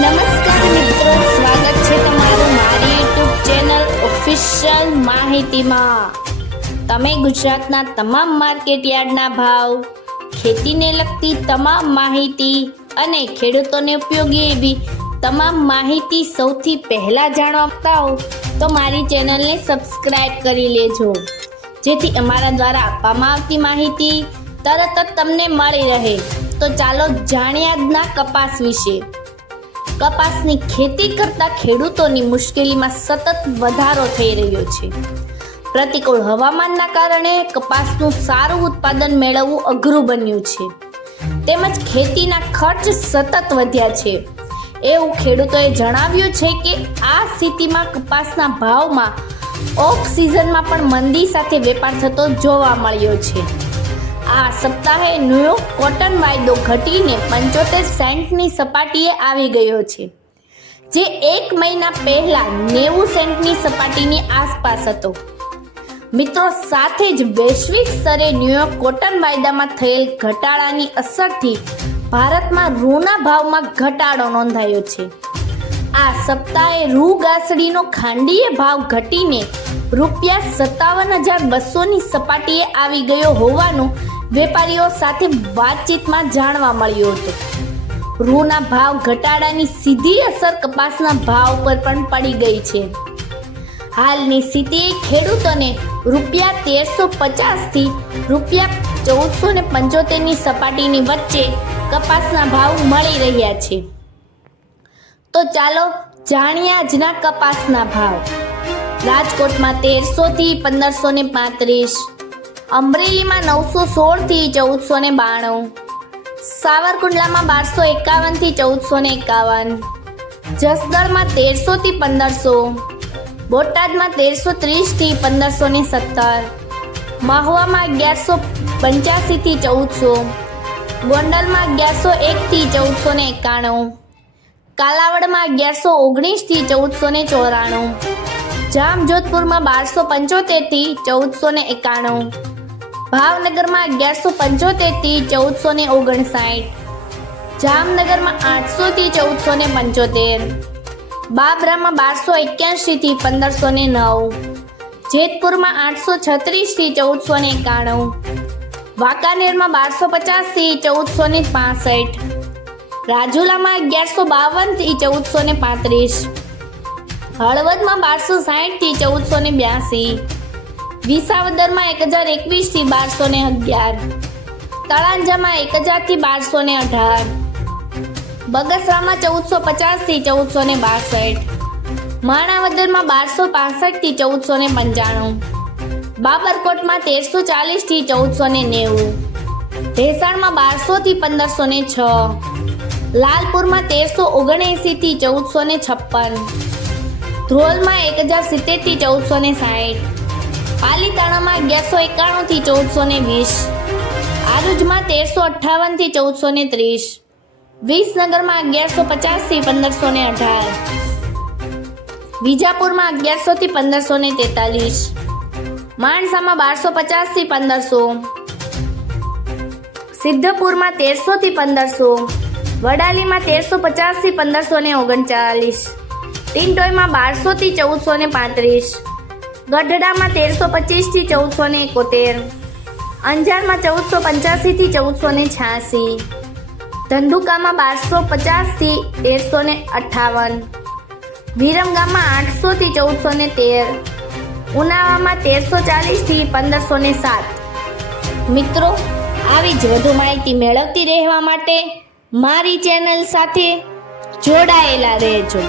નમસ્કાર મિત્રો, સ્વાગત છે તમારું મારી યુટ્યુબ ચેનલ ઓફિશિયલ માહિતીમાં. તમે ગુજરાતના તમામ માર્કેટ યાર્ડના ભાવ, ખેતીને લગતી તમામ માહિતી અને ખેડૂતોને ઉપયોગી એવી તમામ માહિતી સૌથી પહેલા જાણવા આપતા હો, તો મારી ચેનલને સબસ્ક્રાઇબ કરી લેજો. જેથી અમારા દ્વારા આપવામાં આવતી માહિતી તરત જ તમને મળી રહે. તો ચાલો જાણીએ આજના કપાસ વિશે. કપાસની ખેતી કરતા ખેડૂતોની મુશ્કેલીમાં સતત વધારો થઈ રહ્યો છે. પ્રતિકૂળ હવામાનના કારણે કપાસનું સારું ઉત્પાદન મેળવવું અઘરું બન્યું છે. તેમજ ખેતીના ખર્ચ સતત વધ્યા છે. એવું ખેડૂતોએ જણાવ્યું છે કે આ સ્થિતિમાં કપાસના ભાવમાં ઓફ સિઝનમાં પણ મંદી સાથે વેપાર થતો જોવા મળ્યો છે. આ સપ્તાહે ન્યુયોર્ક કોટન વાયદો ઘટીને પંચોતેર સેન્ટની સપાટીએ આવી ગયો છે, જે એક મહિના પહેલા નેવું સેન્ટની સપાટીની આસપાસ હતો. મિત્રો, સાથે જ વૈશ્વિક સ્તરે ન્યુયોર્ક કોટન વાયદામાં થયેલ ઘટાડાની અસરથી ભારતમાં રૂના ભાવમાં ઘટાડો નોંધાયો છે. આ સપ્તાહે રૂ ગાસડીનો ખાંડીય ભાવ ઘટીને રૂપિયા સત્તાવન હજાર બસોની સપાટીએ આવી ગયો હોવાનું વેપારીઓ સાથે વાતચીતમાં જાણવા મળ્યું હતું. રૂના ભાવ ઘટાડાની સીધી અસર કપાસના ભાવ પર પણ પડી ગઈ છે. હાલની સ્થિતિએ ખેડૂતોને રૂપિયા તેરસો પચાસથી રૂપિયા ચૌદસો ને પંચોતેરની સપાટીની વચ્ચે કપાસના ભાવ મળી રહ્યા છે. તો ચાલો જાણીએ આજના કપાસના ભાવ. રાજકોટમાં તેરસો થી પંદરસો ને પાંત્રીસ અમરેલીમાં નવસો સોળથી ચૌદસો ને બાણું. સાવરકુંડલામાં બારસો એકાવનથી ચૌદસો ને એકાવન. જસદણમાં તેરસોથી પંદરસો. બોટાદમાં તેરસો ત્રીસથી પંદરસો ને સત્તર. મહુવામાં અગિયારસો પંચ્યાસીથી ચૌદસો. ગોંડલમાં અગિયારસો એકથી ચૌદસો ને એકાણું. કાલાવડમાં અગિયારસો ઓગણીસથી ચૌદસો ને ચોરાણું. જામજોધપુરમાં બારસો પંચોતેરથી ચૌદસો ને એકાણું. ભાવનગરમાં અગિયારસો પંચોતેરથી ચૌદસો ને ઓગણસાઠ. જામનગરમાં આઠસો થી ચૌદસો ને પંચોતેર. બાબરામાં બારસો એક્યાસી થી પંદરસો ને નવ. જેતપુરમાં આઠસો છત્રીસથી ચૌદસો ને એકાણું. વાંકાનેરમાં બારસો પચાસથી ચૌદસો ને પાસઠ. રાજુલામાં અગિયારસો બાવનથી ચૌદસો ને પાંત્રીસ. હળવદમાં બારસો સાઠથી ચૌદસો ને બ્યાસી. વિસાવદરમાં એક હજાર એકવીસથી બારસો ને અગિયાર. તળાંજામાં એક હજારથી બારસો ને અઢાર. બગસરામાં ચૌદસો પચાસથી ચૌદસો ને બાસઠ. માણાવદરમાં બારસો પાસઠથી ચૌદસો ને પંચાણું. બાબરકોટમાં તેરસો ચાલીસથી ચૌદસો ને નેવું. ભેસાણમાં બારસો થી પંદરસો ને છ. લાલપુરમાં તેરસો ઓગણએંસી થી ચૌદસો ને છપ્પન. ધ્રોલમાં એક હજાર સિત્તેરથી ચૌદસો ને સાઠ પાલીતાણામાં અગિયારસો એકાણું થી ચૌદસો ને વીસ. આરુજમાં તેરસો અઠ્ઠાવનથી ચૌદસો ને ત્રીસ. વિસનગરમાં અગિયારસો પચાસથી પંદરસો ને અઢાર. વિજાપુરમાં અગિયારસો થી પંદરસો ને તેતાલીસ. માણસામાં બારસો પચાસથી પંદરસો. સિદ્ધપુરમાં તેરસો થી પંદરસો. વડાલીમાં તેરસો પચાસથી પંદરસો ને ઓગણચાલીસ. ટિન્ટોયમાં બારસો થી ચૌદસો ને પાંત્રીસ. ગઢડામાં તેરસો પચીસથી ચૌદસો ને એકોતેર, અંજારમાં ચૌદસો પંચ્યાસી થી ચૌદસો ને છ્યાસી ધંધુકામાં બારસો પચાસથી તેરસો ને અઠ્ઠાવન વિરમગામમાં આઠસો થી ચૌદસો ને તેર, ઉનાવામાં તેરસો ચાલીસથી પંદરસો ને સાત. મિત્રો, આવી જ વધુ માહિતી મેળવતી રહેવા માટે મારી ચેનલ સાથે જોડાયેલા રહેજો.